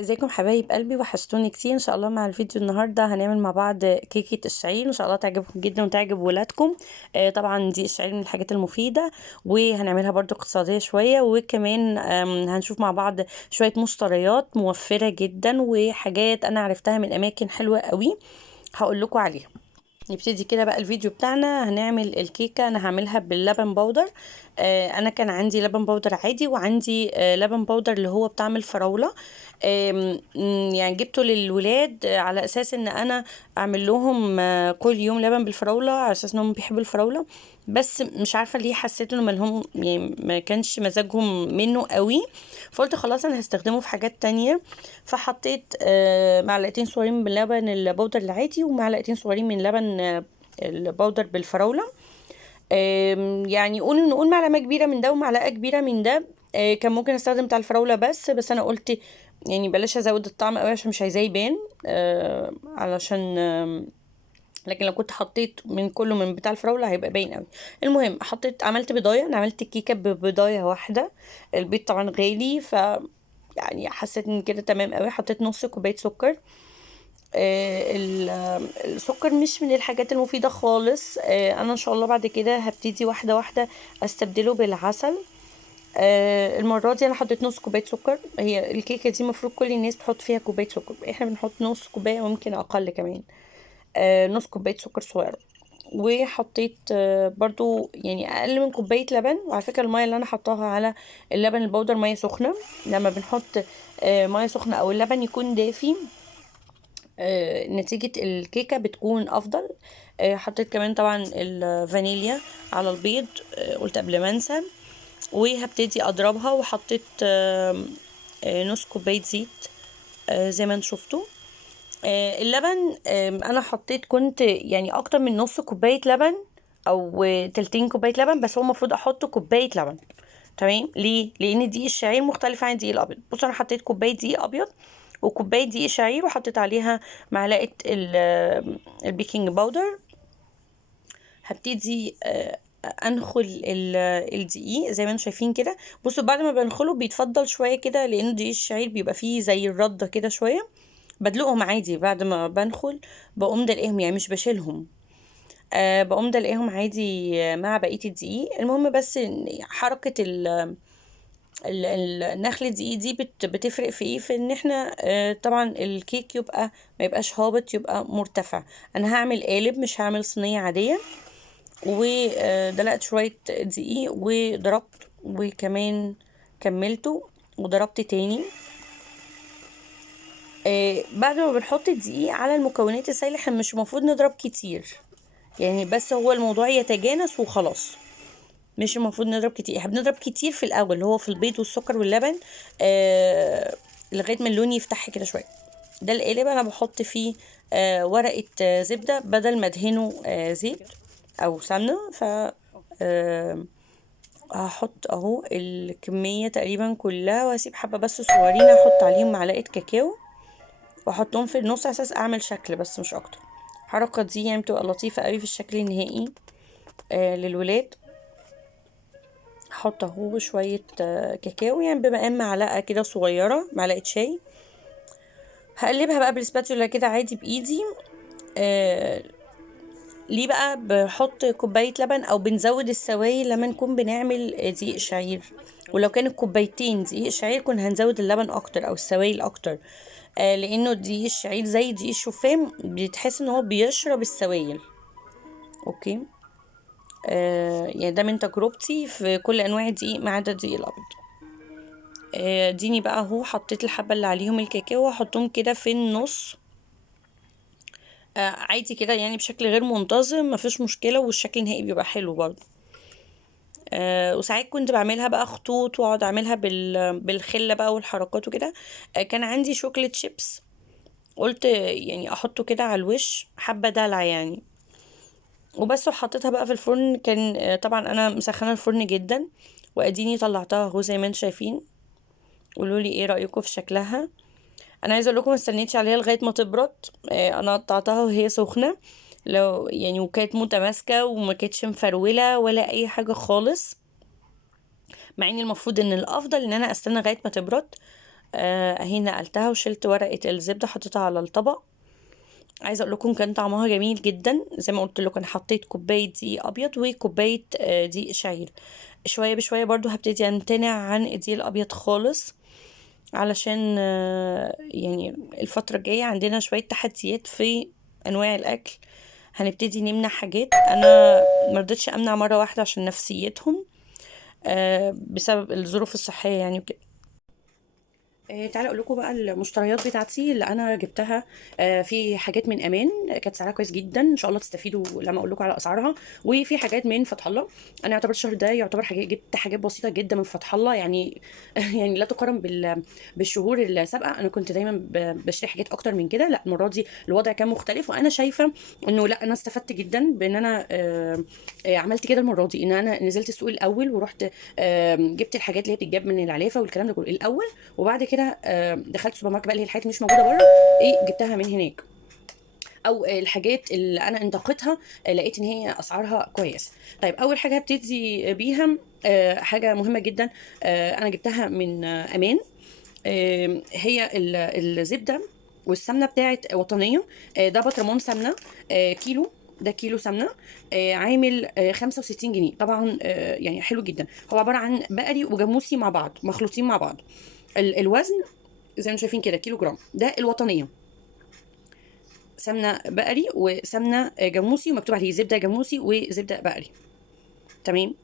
ازيكم حبايب قلبي، وحشتوني كتير. ان شاء الله مع الفيديو النهارده هنعمل مع بعض كيكه الشعير، ان شاء الله تعجبكم جدا وتعجب ولادكم. طبعا دي الشعير من الحاجات المفيده، وهنعملها برضو اقتصاديه شويه، وكمان هنشوف مع بعض شويه مشتريات موفره جدا وحاجات انا عرفتها من اماكن حلوه قوي هقول لكم عليها. نبتدي كده بقى الفيديو بتاعنا. هنعمل الكيكة، انا هعملها باللبن بودر. انا كان عندي لبن بودر عادي، وعندي لبن بودر اللي هو بطعم الفراولة. يعني جبته للولاد على اساس ان انا اعمل لهم كل يوم لبن بالفراولة، على اساس انهم بيحبوا الفراولة. بس مش عارفة ليه حسيت انه ملهم، يعني ما كانش مزاجهم منه قوي. فقلت خلاص انا هستخدمه في حاجات تانية. فحطيت معلقتين صغيرين من لبن البودر العادي، ومعلقتين صغيرين من لبن البودر بالفراولة. يعني نقول معلقة كبيرة من ده ومعلقة كبيرة من ده. كان ممكن استخدم بتاع الفراولة بس انا قلت يعني بلاش ازود الطعم قوي عشان مش عايزاه يبان. علشان لكن لو كنت حطيت من كله من بتاع الفراولة هيبقى باين قوي. المهم عملت بيضاية، انا عملت الكيكة ببيضاية واحدة. البيض طبعا غالي، يعني حسيت ان كده تمام قوي. حطيت نص كوباية سكر. السكر مش من الحاجات المفيدة خالص. انا ان شاء الله بعد كده هبتدي واحدة واحدة استبدله بالعسل. المرة دي انا حطيت نص كوباية سكر. هي الكيكة دي المفروض كل الناس بتحط فيها كوباية سكر، احنا بنحط نص كوباية وممكن اقل كمان. نص كوباية سكر صغيرة. وحطيت برضو يعني اقل من كوباية لبن. وعلى فكرة المية اللي انا حطاها على اللبن البودر مية سخنة. لما بنحط مية سخنة او اللبن يكون دافي، نتيجة الكيكة بتكون افضل. حطيت كمان طبعا الفانيليا على البيض، قلت قبل ما انسى. وهبتدي اضربها، وحطيت نص كوباية زيت زي ما انتم شفتوا. اللبن انا حطيت كنت يعني اكتر من نص كوباية لبن، او تلتين كوباية لبن، بس هو المفروض احط كوباية لبن. تمام. ليه؟ لان دقيق الشعير مختلف عن الدقيق الابيض. بصوا انا حطيت كوبايه دقيق ابيض وكوبايه دقيق شعير، وحطيت عليها معلقه البيكنج باودر. هبتدي انخل الدقيق زي ما انتم شايفين كده. بصوا بعد ما بنخله بيتفضل شويه كده، لان دقيق الشعير بيبقى فيه زي الرده كده شويه. بدلقهم عادي بعد ما بنخل. بقوم دلقهم، يعني مش بشيلهم. بقوم دلقهم عادي مع بقيه الدقيق. المهم بس حركه النخل دي بتفرق في ايه، في ان احنا طبعا الكيك ما يبقاش هابط، يبقى مرتفع. انا هعمل قالب، مش هعمل صينية عادية. ودلقت شوية دقيق وضربت، وكمان كملته وضربت تاني. بعد ما بنحط الدقيق على المكونات السائلة احنا مش المفروض نضرب كتير، يعني بس هو الموضوع يتجانس وخلاص. مش المفروض نضرب كتير. احنا بنضرب كتير في الاول اللي هو في البيض والسكر واللبن، لغايه ما اللون يفتح كده شويه. ده القالب انا بحط فيه ورقه زبده بدل ما ادهنه زيت او سمنه. ف هحط اهو الكميه تقريبا كلها، واسيب حبه بس صغيرين احط عليهم معلقه كاكاو، واحطهم في النص على اساس اعمل شكل بس مش اكتر. الحركه دي يعني بتبقى لطيفه قوي في الشكل النهائي للولاد. احط اهو شوية كاكاو، يعني بمقام معلقة كده صغيرة، معلقة شاي. هقلبها بقى بالسباتولا كده عادي بايدي. آه ليه بقى بحط كوباية لبن او بنزود السوائل لما نكون بنعمل دقيق شعير؟ ولو كانت كوبايتين دقيق شعير كنا هنزود اللبن اكتر او السوائل اكتر. لانه دقيق الشعير زي دقيق الشوفان بتحس ان هو بيشرب السوائل. اوكي. يعني ده من تجربتي في كل انواع الدقيق ما عدا الدقيق الابيض. اديني بقى اهو حطيت الحبة اللي عليهم الكاكاو واحطهم كده في النص. عادي كده يعني بشكل غير منتظم مفيش مشكلة، والشكل النهائي بيبقى حلو برضه. وساعات كنت بعملها بقى خطوط واقعد اعملها بالخلة بقى والحركات وكده. كان عندي شوكليت شيبس، قلت يعني احطه كده على الوش حبة دلع يعني. وبس وحطيتها بقى في الفرن. كان طبعا انا مسخنة الفرن جدا، واديني طلعتها اهو زي ما انتم شايفين. قولوا لي ايه رأيكم في شكلها. انا عايزه اقول لكم ما استنيتش عليها لغايه ما تبرد. انا قطعتها وهي سخنه، لو يعني وكانت متماسكه وما كانتش مفروله ولا اي حاجه خالص. مع ان المفروض ان الافضل ان انا استنى لغايه ما تبرد. اهي نقلتها وشلت ورقة الزبدة حطيتها على الطبق. عايزه اقول لكم كان طعمها جميل جدا. زي ما قلت لكم انا حطيت كوبايه دقيق ابيض وكوبايه دقيق شعير. شويه بشويه برضو هبتدي امتنع عن الدقيق الابيض خالص، علشان يعني الفتره الجايه عندنا شويه تحديات في انواع الاكل. هنبتدي نمنع حاجات انا مرضتش امنع مره واحده عشان نفسيتهم، بسبب الظروف الصحيه يعني وكده. تعالى اقول لكم بقى المشتريات بتاعتي اللي انا جبتها. في حاجات من امان كانت سعرها كويس جدا، ان شاء الله تستفيدوا لما اقول لكم على اسعارها. وفي حاجات من فتح الله. انا يعتبر الشهر ده يعتبر حاجات جبت حاجات بسيطه جدا من فتح الله يعني. يعني لا تقارن بالشهور السابقه. انا كنت دايما بشتري حاجات اكتر من كده، لا المره دي الوضع كان مختلف، وانا شايفه انه لا انا استفدت جدا بان انا عملت كده المره دي، ان انا نزلت السوق الاول ورحت جبت الحاجات اللي هي بتتجاب من العلافه والكلام ده كله الاول، وبعد كده دخلت سوبر ماركت بقى اللي هي الحاجات مش موجوده بره، ايه جبتها من هناك. او الحاجات اللي انا انتقيتها لقيت ان هي اسعارها كويسه. طيب اول حاجه هبتدي بيها حاجه مهمه جدا انا جبتها من امان. هي الزبده والسمنه بتاعت وطنيه. ده برطمان سمنه كيلو. ده كيلو سمنه عامل 65 جنيه. طبعا يعني حلو جدا. هو عباره عن بقري وجاموسي مع بعض مخلوطين مع بعض. الوزن زي ما شايفين كده كيلو جرام. ده الوطنيه، سمنه بقري وسمنه جاموسي، ومكتوب عليه زبده جاموسي وزبده بقري. تمام.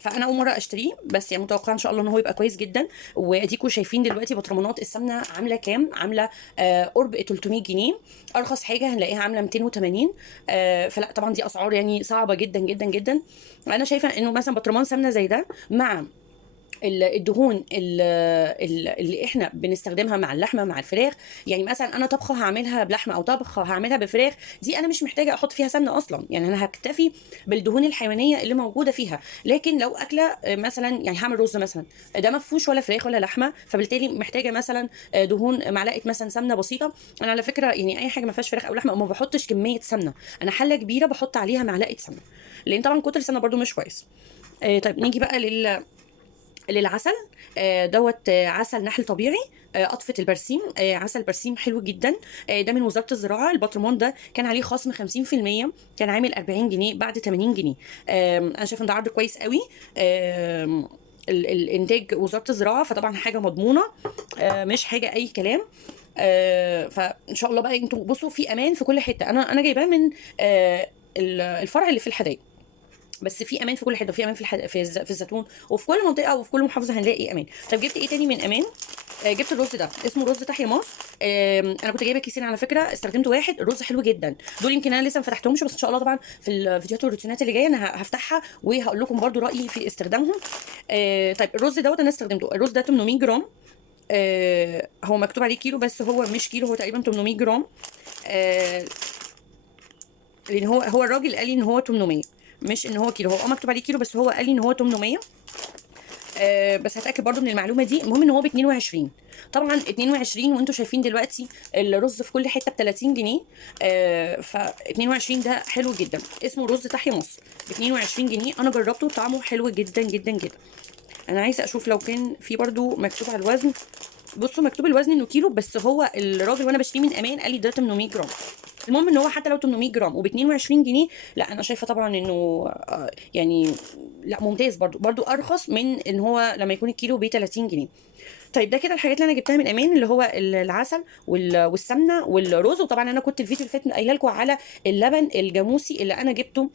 فانا اول مره اشتريه، بس يعني متوقعه ان شاء الله ان هو يبقى كويس جدا. واديكوا شايفين دلوقتي برطمانات السمنه عامله كام؟ عامله قرب 300 جنيه. ارخص حاجه هنلاقيها عامله 280. فلا طبعا دي اسعار يعني صعبه جدا جدا جدا. انا شايفه انه مثلا برطمان سمنه زي ده مع الدهون اللي احنا بنستخدمها مع اللحمه مع الفراخ. يعني مثلا انا طبخه هعملها بلحمه او طبخه هعملها بفراخ، دي انا مش محتاجه احط فيها سمنه اصلا، يعني انا هكتفي بالدهون الحيوانيه اللي موجوده فيها. لكن لو اكله مثلا يعني هعمل رز مثلا، ده ما فيهوش ولا فراخ ولا لحمه، فبالتالي محتاجه مثلا دهون معلقه مثلا سمنه بسيطه. انا على فكره يعني اي حاجه ما فيهاش فراخ او لحمه وما بحطش كميه سمنه، انا حله كبيره بحط عليها معلقه سمنه، لان طبعا كتر السمنه برده مش كويس. طيب نيجي بقى للعسل. دوت عسل نحل طبيعي. قطفة البرسيم. عسل برسيم حلو جدا. ده من وزارة الزراعة. البطرمان ده كان عليه خصم 50%، كان عامل 40 جنيه بعد 80 جنيه. انا شايفه ان ده عرض كويس قوي. الانتاج وزارة الزراعة، فطبعا حاجة مضمونة، مش حاجة اي كلام. فان شاء الله بقى انتوا بصوا في امان في كل حتة. انا جايباه من الفرع اللي في الحدائق، بس في امان في كل حته، وفي امان في الزيتون، وفي كل منطقه وفي كل محافظه هنلاقي امان. طب جبت ايه تاني من امان؟ جبت الرز ده اسمه رز تحيا مصر. انا كنت جايبه كيسين على فكره، استخدمت واحد. الرز حلو جدا. دول يمكن انا لسه ما فتحتهمش، بس ان شاء الله طبعا في الفيديوهات والروتينات اللي جايه انا هفتحها وهقول لكم برده رايي في استخدامهم. طيب الرز دوت انا استخدمته. الرز ده 800 جرام. هو مكتوب عليه كيلو بس هو مش كيلو، هو تقريبا 800 جرام. لان هو الراجل قال لي ان هو 800، مش ان هو كيلو. هو مكتوب عليه كيلو بس هو قال لي ان هو 800. بس هتاكد برضو من المعلومه دي. المهم ان هو ب 22. طبعا 22 وانتم شايفين دلوقتي الرز في كل حته ب 30 جنيه. ف 22 ده حلو جدا. اسمه رز تحيا مصر ب 22 جنيه. انا جربته طعمه حلو جدا جدا جدا. انا عايزه اشوف لو كان في برضو مكتوب على الوزن. بصوا مكتوب الوزن انه كيلو، بس هو الراجل وانا بشتريه من امان قال لي ده 800 جرام. المهم ان هو حتى لو 800 جرام وب 22 جنيه، لا انا شايفه طبعا انه يعني لا ممتاز، برضو ارخص من ان هو لما يكون الكيلو ب 30 جنيه. طيب ده كده الحاجات اللي انا جبتها من امان، اللي هو العسل والسمنه والرز. وطبعا انا كنت الفيديو اللي فات قايله لكم على اللبن الجاموسي اللي انا جبته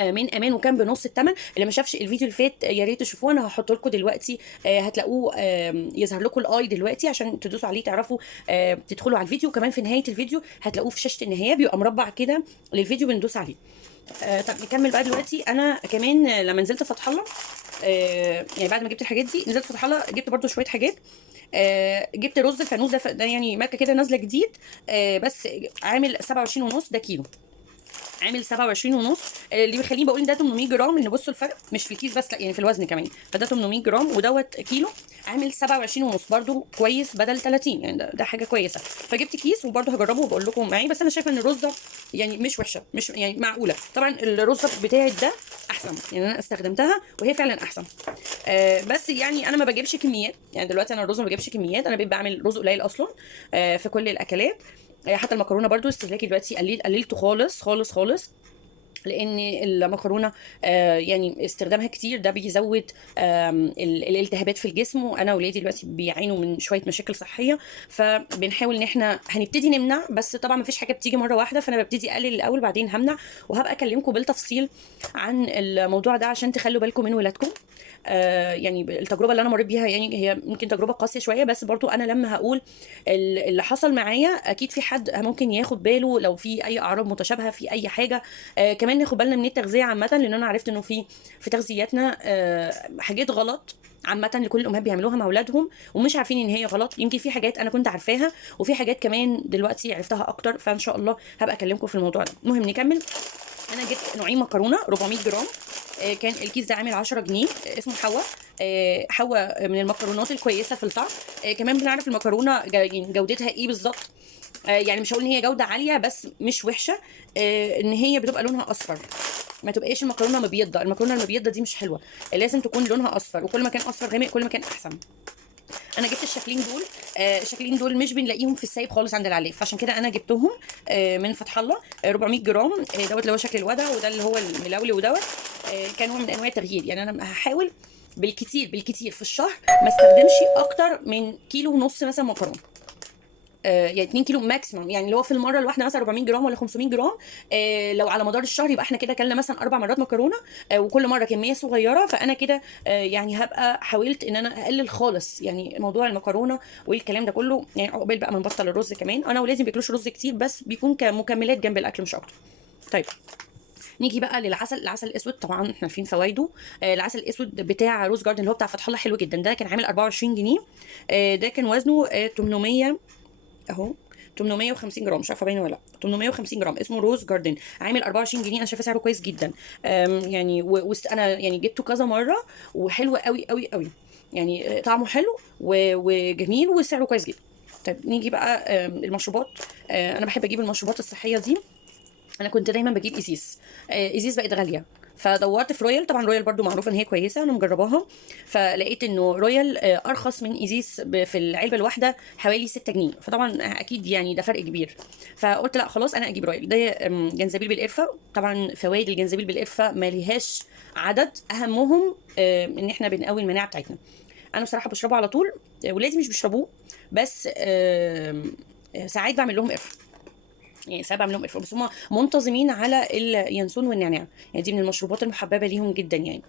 من امان، وكان بنص الثمن. اللي ما شافش الفيديو اللي فات يا ريت تشوفوه، انا هحط لكم دلوقتي هتلاقوه يظهر لكم الاي دلوقتي عشان تدوسوا عليه تعرفوا تدخلوا على الفيديو. كمان في نهايه الفيديو هتلاقوه في شاشه النهايه بيبقى مربع كده للفيديو بندوس عليه. طب نكمل بقى دلوقتي. انا كمان لما نزلت فتح الله يعني بعد ما جبت الحاجات دي نزلت فتح الله جبت برده شويه حاجات. جبت رز الفانوس ده يعني ماركه كده نازله جديد. بس عامل 27 ونص. ده كيلو عامل 27 ونص. اللي بيخليني بقول ان ده 800 جرام ان بصوا الفرق مش في الكيس بس، لا يعني في الوزن كمان. فده 800 جرام ودوت كيلو عامل 27 ونص، برده كويس بدل 30 يعني. ده حاجه كويسه. فجبت كيس وبرده هجربه وبقول لكم معي. بس انا شايفه ان الرز ده يعني مش وحشه، مش يعني معقوله. طبعا الرز بتاعي ده احسن، يعني انا استخدمتها وهي فعلا احسن. بس يعني انا ما بجيبش كميات، يعني دلوقتي انا الرز ما بجيبش كميات، انا بقيت بعمل رز قليل اصلا في كل الاكلات. حتى المكرونه برضو استهلاكي دلوقتي قللته خالص خالص خالص، لان المكرونه يعني استخدامها كتير ده بيزود الالتهابات في الجسم، وانا ولادي دلوقتي بيعانوا من شويه مشاكل صحيه، فبنحاول ان احنا هنبتدي نمنع، بس طبعا ما فيش حاجه بتيجي مره واحده، فانا ببتدي اقلل الاول بعدين همنع، وهبقى اكلمكم بالتفصيل عن الموضوع ده عشان تخلوا بالكم من ولادكم. يعني التجربه اللي انا مريت بيها يعني هي يمكن تجربه قاسيه شويه، بس برضو انا لما هقول اللي حصل معايا اكيد في حد ممكن ياخد باله لو في اي اعراض متشابهه في اي حاجه. كمان ناخد بالنا من التغذيه عامه، لان انا عرفت انه في تغذياتنا حاجات غلط عامة لكل الأمهات بيعملوها مع أولادهم ومش عارفين إن هي غلط. يمكن في حاجات أنا كنت عارفاها وفي حاجات كمان دلوقتي عرفتها أكتر، فإن شاء الله هبقى أكلمكم في الموضوع ده. المهم نكمل. أنا جبت نوعين مكرونة 400 جرام. كان الكيس ده عامل 10 جنيه. اسمه حوا. حوا من المكرونات الكويسة في الطعم. كمان بنعرف المكرونة جودتها إيه بالظبط. يعني مش هقول ان هي جوده عاليه بس مش وحشه. ان هي بتبقى لونها اصفر، ما تبقاش المكرونه مبيضه، المكرونه المبيضه دي مش حلوه، لازم تكون لونها اصفر، وكل ما كان اصفر غامق كل ما كان احسن. انا جبت الشكلين دول. الشكلين دول مش بنلاقيهم في السايب خالص عند العلاف، فعشان كده انا جبتهم من فتح الله. 400 جرام. دوت اللي هو شكل الوضع، وده اللي هو الملولي، ودوت كان نوع من انواع التغيير. يعني انا هحاول بالكتير بالكتير في الشهر ما استخدمش اكتر من كيلو ونص مثلا مكرونه. يعني 2 كيلو ماكسيمم، يعني اللي هو في المره الواحده مثلا 400 جرام ولا 500 جرام. لو على مدار الشهر يبقى احنا كده كلنا مثلا 4 مرات مكرونه، وكل مره كميه صغيره، فانا كده يعني هبقى حاولت ان انا اقلل خالص يعني موضوع المكرونه والكلام ده كله، يعني عقبال بقى ما نبطل الرز. كمان انا ولازم بياكلوش رز كتير، بس بيكون كمكملات جنب الاكل مش اكتر. طيب نيجي بقى للعسل. العسل الاسود طبعا احنا عارفين فوائده. العسل الاسود بتاع روز جاردن اللي هو بتاع فتح الله حلو جدا، ده كان عامل 24 جنيه. ده كان وزنه 800 اهو، 850 جرام، مش عارفه باينه ولا لا. 850 جرام، اسمه روز جاردن، عامل 24 جنيه. انا شايفه سعره كويس جدا. يعني انا يعني جبته كذا مره وحلو قوي قوي قوي، يعني طعمه حلو وجميل وسعره كويس جدا. طيب نيجي بقى المشروبات. انا بحب اجيب المشروبات الصحيه دي. انا كنت دايما بجيب ازيز. ازيز بقت غاليه، فدورت في رويال. طبعا رويال برضو معروفه ان هي كويسه، انا مجرباها، فلقيت انه رويال ارخص من ازيز في العلبه الواحده حوالي 6 جنيه، فطبعا اكيد يعني ده فرق كبير. فقلت لا خلاص انا اجيب رويال. ده جنزبيل بالقرفه. طبعا فوائد الجنزبيل بالقرفه ما ليهاش عدد، اهمهم ان احنا بنقوي المناعه بتاعتنا. انا بصراحه بشربه على طول. ولادي مش بيشربوه، بس ساعات بعمل لهم قرفه، يعني ساعات بعمل لهم قرفه، بس هم منتظمين على اليانسون والنعناع، يعني دي من المشروبات المحببه ليهم جدا يعني.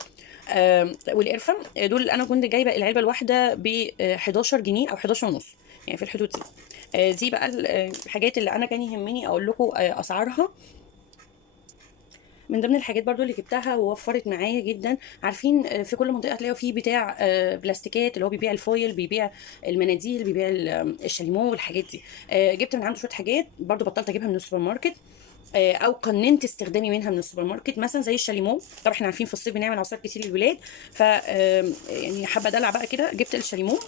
والقرفه دول انا كنت جايبه العلبه الواحده ب 11 جنيه او 11 ونص، يعني في الحدود دي. دي بقى الحاجات اللي انا كان يهمني اقول لكم اسعارها. من ضمن الحاجات برضو اللي جبتها ووفرت معايا جدا، عارفين في كل منطقه هتلاقوا فيه بتاع بلاستيكات، اللي هو بيبيع الفويل، بيبيع المناديل، بيبيع الشاليمو والحاجات دي. جبت من عنده شويه حاجات، برضو بطلت اجيبها من السوبر ماركت، او قننت استخدامي منها من السوبر ماركت، مثلا زي الشاليمو. طبعا احنا عارفين في الصيف بنعمل عصير كتير للولاد، ف يعني حابه ادلع بقى كده، جبت الشاليمو.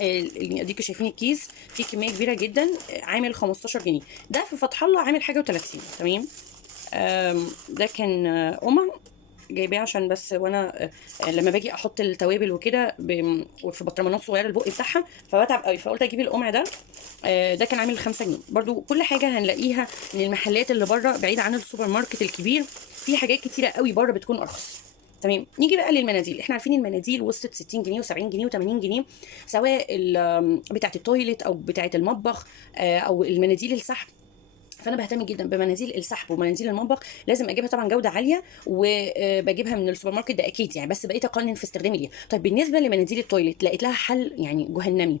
اللي اديكوا شايفين الكيس فيه كميه كبيره جدا، عامل 15 جنيه. ده في فتح الله عامل حاجه و30. تمام. ده كان قمع جايباه عشان بس، وانا لما باجي احط التوابل وكده وفي برطمانات صغيره البق بتاعها فبتعب قوي، فقلت اجيب القمع ده. ده كان عامل 5 جنيه. برضو كل حاجه هنلاقيها من المحلات اللي بره بعيد عن السوبر ماركت الكبير، في حاجات كتيره قوي بره بتكون ارخص. تمام. نيجي بقى للمناديل. احنا عارفين المناديل وصلت 60 جنيه و70 جنيه و80 جنيه، سواء بتاعه التويليت او بتاعه المطبخ او المناديل السحب. فانا بهتم جدا بمناديل السحب ومناديل المطبخ، لازم اجيبها طبعا جوده عاليه، وبجيبها من السوبر ماركت ده اكيد يعني، بس بقيت اقنن في استخدامي ليها. طيب بالنسبه لمناديل التويليت لقيت لها حل يعني جهنمي.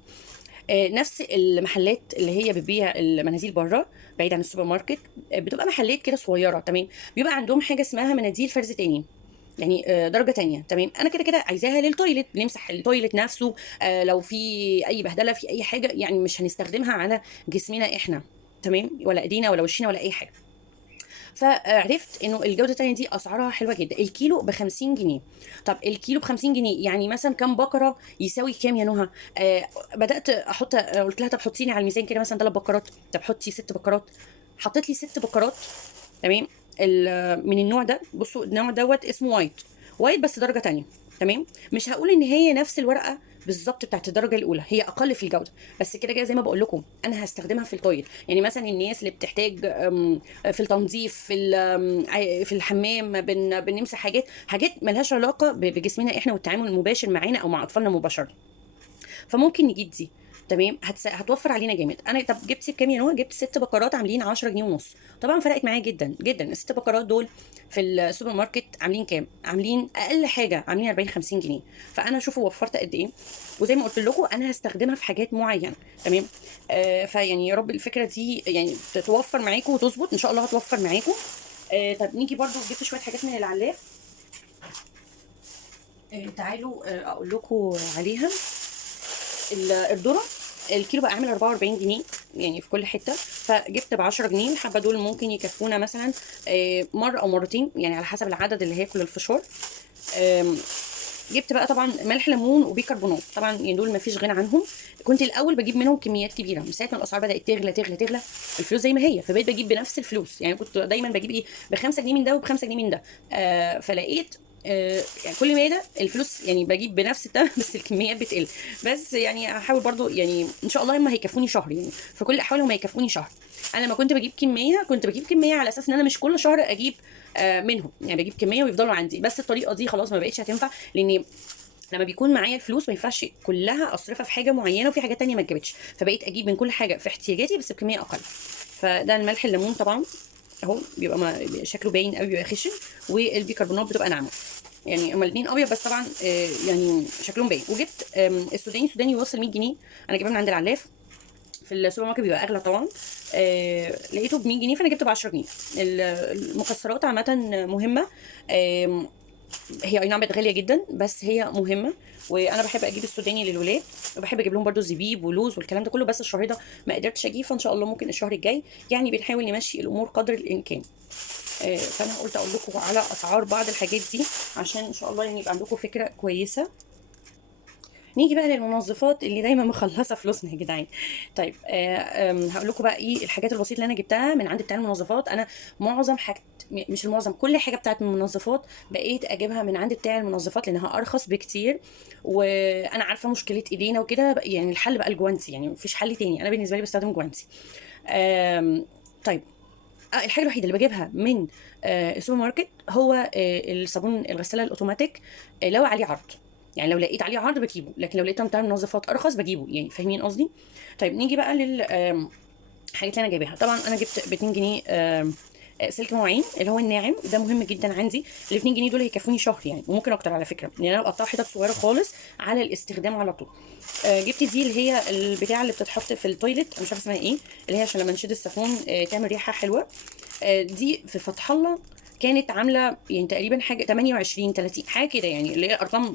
نفس المحلات اللي هي بتبيع المناديل بره بعيد عن السوبر ماركت، بتبقى محلات كده صغيره. تمام. بيبقى عندهم حاجه اسمها مناديل فرز تاني، يعني درجه تانية. تمام. انا كده كده عايزاها للتويليت، بنمسح التويليت نفسه. لو في اي بهدله في اي حاجه، يعني مش هنستخدمها على جسمنا احنا، تمام، ولا ايدينا ولا وشنا ولا اي حاجه. فعرفت انه الجوده التانية دي اسعارها حلوه جدا. الكيلو ب 50 جنيه. طب الكيلو ب 50 جنيه، يعني مثلا كام بقره يساوي كام يا نهى؟ بدات احط، قلت لها طب حطيني على الميزان كده مثلا 3 بقرات، طب حطي 6 بقرات. حطيت لي 6 بقرات. تمام. من النوع ده. بصوا النوع دوت اسمه وايت بس درجه تانية. تمام. مش هقول ان هي نفس الورقه بالظبط بتاعت الدرجه الاولى، هي اقل في الجوده، بس كده كده زي ما بقول لكم انا هستخدمها في التويل. يعني مثلا الناس اللي بتحتاج في التنظيف في الحمام بنمسح حاجات ملهاش علاقه بجسمنا احنا والتعامل المباشر معانا او مع اطفالنا مباشره، فممكن نجيب دي. تمام. هتوفر علينا جامد. انا طب جبت بكام يا نوع؟ جبت 6 بكرات عاملين 10 جنيه ونص. طبعا فرقت معايا جدا جدا. الست بكرات دول في السوبر ماركت عاملين كام؟ عاملين اقل حاجه عاملين 40 50 جنيه. فانا شوفوا وفرت قد ايه. وزي ما قلت لكم انا هستخدمها في حاجات معينه. تمام. فيعني يا رب الفكره دي يعني تتوفر معاكم وتظبط ان شاء الله، هتوفر معاكم. طب نيجي برضو جبت شويه حاجات من العلاف. تعالوا اقول لكم عليها. الذره الكيلو بقى عامل 44 جنيه يعني في كل حته، فجبت ب 10 جنيه. الحبه دول ممكن يكفونا مثلا مره او مرتين يعني على حسب العدد اللي هياكل الفشار. جبت بقى طبعا ملح ليمون وبيكربونات، طبعا يعني دول ما فيش غنى عنهم. كنت الاول بجيب منهم كميات كبيره، من ساعه ما الاسعار بدات تغلى تغلى تغلى الفلوس زي ما هي، فبقيت بجيب بنفس الفلوس. يعني كنت دايما بجيب ايه ب 5 جنيه من ده وب 5 جنيه من ده. فلقيت يعني كل ما ده الفلوس يعني بجيب بنفس الثمن بس الكميات بتقل. بس يعني هحاول برضو يعني ان شاء الله هم هيكفوني شهر، يعني في كل الاحوال هم هيكفوني شهر. انا لما كنت بجيب كميه كنت بجيب كميه على اساس ان انا مش كل شهر اجيب منهم، يعني بجيب كميه ويفضلوا عندي. بس الطريقه دي خلاص ما بقتش هتنفع، لان لما بيكون معايا الفلوس ما ينفعش كلها اصرفها في حاجه معينه وفي حاجات تانية ما اتجابتش، فبقيت اجيب من كل حاجه في احتياجاتي بس بكميه اقل. فده الملح الليمون طبعا اهو بيبقى شكله باين قوي، بيبقى خشن. والبيكربونات بتبقى ناعمه. يعني هما الاثنين ابيض بس طبعا يعني شكلهم باين. وجبت السوداني يوصل 100 جنيه. انا جايباه من عند العلاف. في السوبر ماركت بيبقى اغلى طبعا. لقيته ب 100 جنيه فانا جبته ب 10 جنيه. المكسرات عامه مهمه. هي اي نعم بقت غاليه جدا بس هي مهمه. وانا بحب اجيب السوداني للولاد، وبحب اجيب لهم برده زبيب ولوز والكلام ده كله، بس الشهر ده ما قدرتش اجيب، فان شاء الله ممكن الشهر الجاي. يعني بنحاول نمشي الامور قدر الامكان. فانا قلت اقول لكم على اسعار بعض الحاجات دي عشان ان شاء الله يعني يبقى عندكم فكره كويسه. نيجي بقى للمنظفات اللي دايما مخلصه فلوسنا يا جدعان. طيب هقول لكم بقى ايه الحاجات البسيطه اللي انا جبتها من عند بتاع المنظفات. انا معظم حاجه، مش المعظم، كل حاجه بتاعت المنظفات بقيت اجيبها من عند بتاع المنظفات لانها ارخص بكتير. وانا عارفه مشكله ايدينا وكده، يعني الحل بقى الجوانتي، يعني مفيش حل تاني. انا بالنسبه لي بستخدم جوانتي. طيب الحاجه الوحيده اللي بجيبها من السوبر ماركت هو الصابون الغساله الاوتوماتيك. لو عليه عرض، يعني لو لقيت عليه عرض بجيبه، لكن لو لقيت بتاع منظفات ارخص بجيبه. يعني فاهمين قصدي؟ طيب نيجي بقى الحاجات اللي انا جايباها. طبعا انا جبت ب 2 جنيه سلك مواعين اللي هو الناعم، ده مهم جدا عندي. ال 2 جنيه دول هيكفوني شهر يعني، وممكن اكتر على فكره، يعني انا بقطعها حتت صغيره خالص على الاستخدام على طول. جبت دي اللي هي البتاعه اللي بتتحط في التويليت، انا مش عارفه اسمها ايه، اللي هي عشان لما نشد الصابون تعمل ريحه حلوه. دي في فتح الله كانت عامله يعني تقريبا حاجه 28 30 حاجه كده، يعني اللي هي الارقام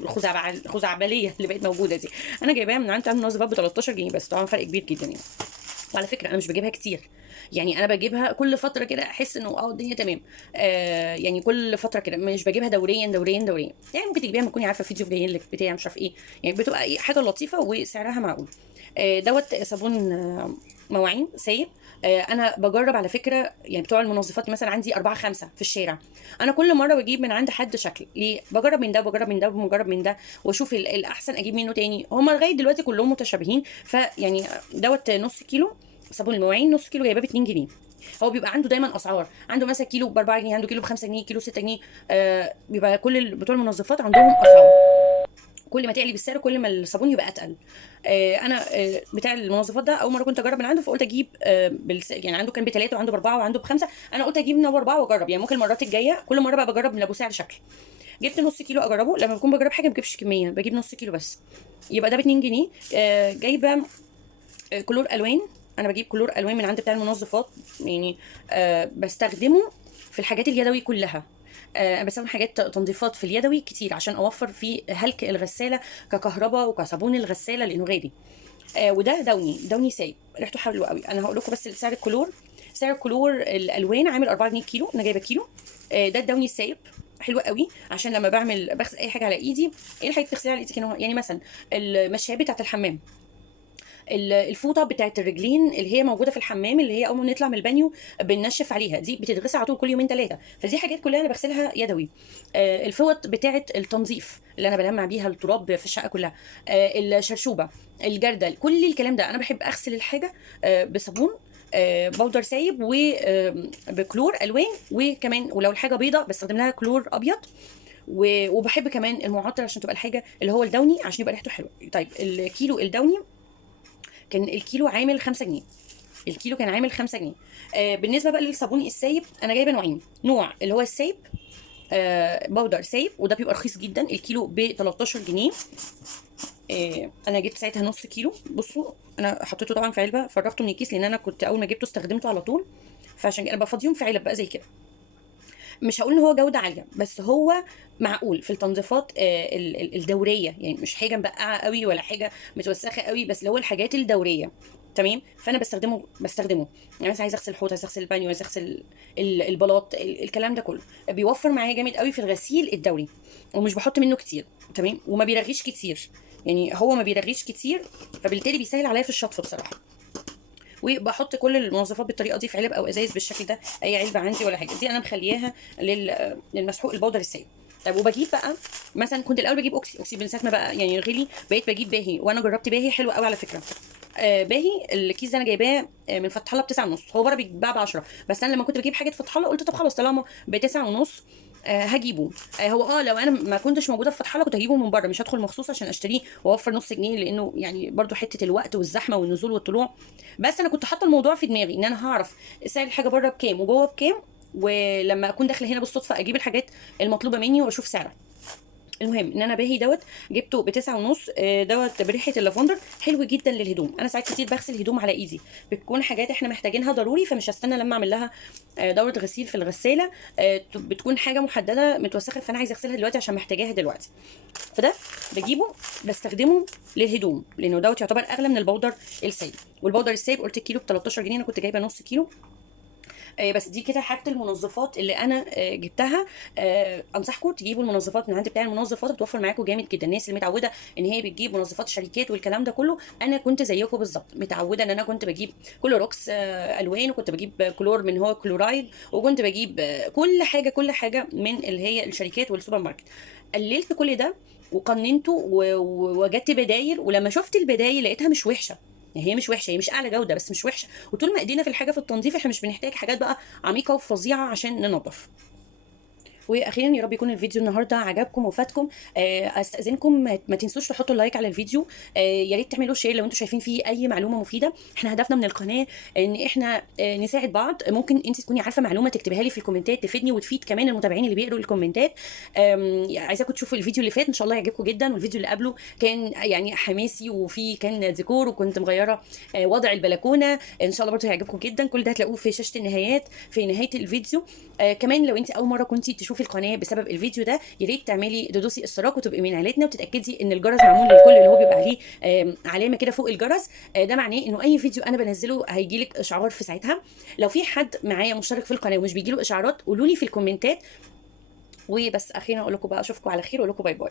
الخزعبليه اللي بقت موجوده دي. انا جايباها من عند منظفات ب 13 جنيه بس، طبعا فرق كبير جدا يعني. وعلى فكره انا مش بجيبها كتير، يعني انا بجيبها كل فتره كده احس انه الدنيا تمام. يعني كل فتره كده، مش بجيبها دوريا دوريا دوريا. يعني ممكن تجيبيها لما تكوني عارفه فيديو جاي لك بتاع مش عارف ايه، يعني بتبقى إيه حاجه لطيفه وسعرها معقول. دوت صابون مواعين سايب. انا بجرب على فكره، يعني بتوع المنظفات مثلا عندي 4 5 في الشارع. انا كل مره بجيب من عند حد شكل ليه، بجرب من ده وبجرب من ده وبجرب من ده واشوف الاحسن اجيب منه تاني. هم لغايه دلوقتي كلهم متشابهين. فيعني دوت نص كيلو صابون المواعين، نص كيلو جايباه ب 2 جنيه. هو بيبقى عنده دايما اسعار، عنده مثلا كيلو ب 4 جنيه، عنده كيلو ب 5 جنيه، كيلو 6 جنيه. بيبقى كل بتوع المنظفات عندهم اسعار. كل ما تعلي بالسعر كل ما الصابون يبقى اتقل. انا بتاع المنظفات ده اول مره كنت اجرب من عنده، فقلت اجيب يعني عنده كان ب3 وعنده ب4 وعنده ب5. انا قلت اجيب من ب4 واجرب، يعني ممكن المرات الجايه كل مره بقى بجرب من ابو سعر شكل. جبت نص كيلو اجربه. لما بكون بجرب حاجه ما بجيبش كميه، بجيب نص كيلو بس. يبقى ده ب 2 جنيه. جايبه كلور الوان. انا بجيب كلور الوان من عند بتاع المنظفات، يعني بستخدمه في الحاجات اليدوي كلها. بستخدم حاجات تنظيفات في اليدوي كتير عشان اوفر في هلك الغساله ككهرباء وكصابون الغساله لانه غالي. وده دوني سايب ريحته حلوه قوي. انا هقول لكم بس سعر الكلور. سعر الكلور الالوان عامل 4 جنيه كيلو، انا جايبه كيلو. ده الدوني السايب حلو قوي عشان لما بغسل اي حاجه على ايدي. ايه الحاجه بتغسليها على ايدك يعني مثلا المشابه بتاعت الحمام، الفوطه بتاعت الرجلين اللي هي موجوده في الحمام، اللي هي اول ما نطلع من البانيو بننشف عليها، دي بتتغسل على طول كل يومين ثلاثه، فدي حاجات كلها انا بغسلها يدوي. الفوط بتاعت التنظيف اللي انا بلمع بيها التراب في الشقه كلها، الشرشوبه، الجردل، كل الكلام ده انا بحب اغسل الحاجه بصابون، بودر سايب وبكلور الوان، وكمان ولو الحاجه بيضه بستخدم لها كلور ابيض، وبحب كمان المعطر عشان تبقى الحاجه اللي هو الدوني عشان يبقى ريحته حلوه. طيب الكيلو الدوني كان الكيلو عامل 5 جنيه، الكيلو كان عامل 5 جنيه. بالنسبه بقى للصابون السايب انا جايبه نوعين، نوع اللي هو السايب بودر سايب، وده بيبقى رخيص جدا، الكيلو ب 13 جنيه. انا جبت ساعتها نص كيلو. بصوا انا حطيته طبعا في علبه، فرغته من الكيس لان انا كنت اول ما جبته استخدمته على طول، فعشان انا بفضيهم في علب بقى زي كده. مش هقول ان هو جوده عاليه، بس هو معقول في التنظيفات الدوريه، يعني مش حاجه مبقعه قوي ولا حاجه متوسخه قوي، بس اللي هو الحاجات الدوريه. تمام، فانا بستخدمه يعني مثلا عايز اغسل الحوض، عايز اغسل البانيو، عايز اغسل البلاط، الكلام ده كله بيوفر معايا جامد قوي في الغسيل الدوري، ومش بحط منه كتير. تمام، وما بيرغيش كتير، يعني هو ما بيرغيش كتير، فبالتالي بيسهل عليا في الشطف بصراحه. وبحط كل المنظفات بالطريقه دي في علب او ازايز بالشكل ده، اي علبه عندي ولا حاجه، دي انا مخلياها للمسحوق البودر السائل. طيب وبجيب بقى مثلا، كنت الاول بجيب اوكسي من ساعه ما بقى يعني غلي بقيت بجيب باهي، وانا جربت باهي حلو قوي على فكره. باهي الكيس ده انا جايباه من فتح الله ب9.5، هو بره بيتباع ب10، بس انا لما كنت بجيب حاجه فتح الله قلت طب خلاص طالما ب9.5 هجيبه. هو لو انا ما كنتش موجوده في فتح الله كنت هجيبه من بره، مش هدخل مخصوص عشان اشتريه واوفر نص جنيه، لانه يعني برضو حته الوقت والزحمه والنزول والطلوع. بس انا كنت حاطه الموضوع في دماغي ان انا هعرف سعر الحاجه بره بكام وجوه بكام، ولما اكون داخله هنا بالصدفه اجيب الحاجات المطلوبه مني واشوف سعرها. المهم ان انا باهي جبته ب9.5، بريحه اللافندر حلو جدا للهدوم. انا ساعات كتير بغسل هدوم على ايدي، بتكون حاجات احنا محتاجينها ضروري، فمش هستنى لما اعمل لها دوره غسيل في الغساله، بتكون حاجه محدده متوسخه فانا عايزه اغسلها دلوقتي عشان محتاجاها دلوقتي، فده بجيبه بستخدمه للهدوم، لانه يعتبر اغلى من البودر السايب. والبودر السايب قلت الكيلو ب 13 جنيه، انا كنت جايبه نص كيلو. بس دي كده حاجه المنظفات اللي انا جبتها. انصحكم تجيبوا المنظفات من عند بتاع المنظفات، بتوفر معاكم جامد جدا. الناس اللي متعوده ان هي بتجيب منظفات شركات والكلام ده كله، انا كنت زيكم بالظبط متعوده ان انا كنت بجيب كلوروكس الوان، وكنت بجيب كلور من هو كلورايد، وكنت بجيب كل حاجه من اللي هي الشركات والسوبر ماركت. قللت كل ده وقننته ووجدت بدايل، ولما شفت البدايل لقيتها مش وحشه، يعني هي مش وحشه، هي مش اعلى جوده بس مش وحشه. وطول ما ايدينا في الحاجه في التنظيف احنا مش بنحتاج حاجات بقى عميقه وفظيعه عشان ننظف. واخيرا يا رب يكون الفيديو النهارده عجبكم وفاتكم. استاذنكم ما تنسوش تحطوا اللايك على الفيديو، يا ريت تعملوا شير لو انتم شايفين فيه اي معلومه مفيده. احنا هدفنا من القناه ان احنا نساعد بعض. ممكن انت تكوني عارفه معلومه تكتبيها لي في الكومنتات تفيدني وتفيد كمان المتابعين اللي بيقروا الكومنتات. عايزاكم تشوفوا الفيديو اللي فات ان شاء الله يعجبكم جدا، والفيديو اللي قبله كان يعني حماسي وفي كان ديكور، وكنت مغيره وضع البلكونه، ان شاء الله برضه هيعجبكم جدا. كل ده هتلاقوه في شاشه النهايات في نهايه الفيديو. كمان لو انت اول مره كنتي تشوفي القناه بسبب الفيديو ده، يا ريت تعملي تدوسي اشتراك وتبقي من عيلتنا، وتتاكدي ان الجرس معمول للكل، اللي هو بيبقى عليه علامه كده فوق الجرس. ده معناه انه اي فيديو انا بنزله هيجيلك اشعار في ساعتها. لو في حد معايا مشترك في القناه ومش بيجيله اشعارات قولوا لي في الكومنتات. وبس اخيرا اقول لكم بقى اشوفكم على خير واقول لكم باي باي.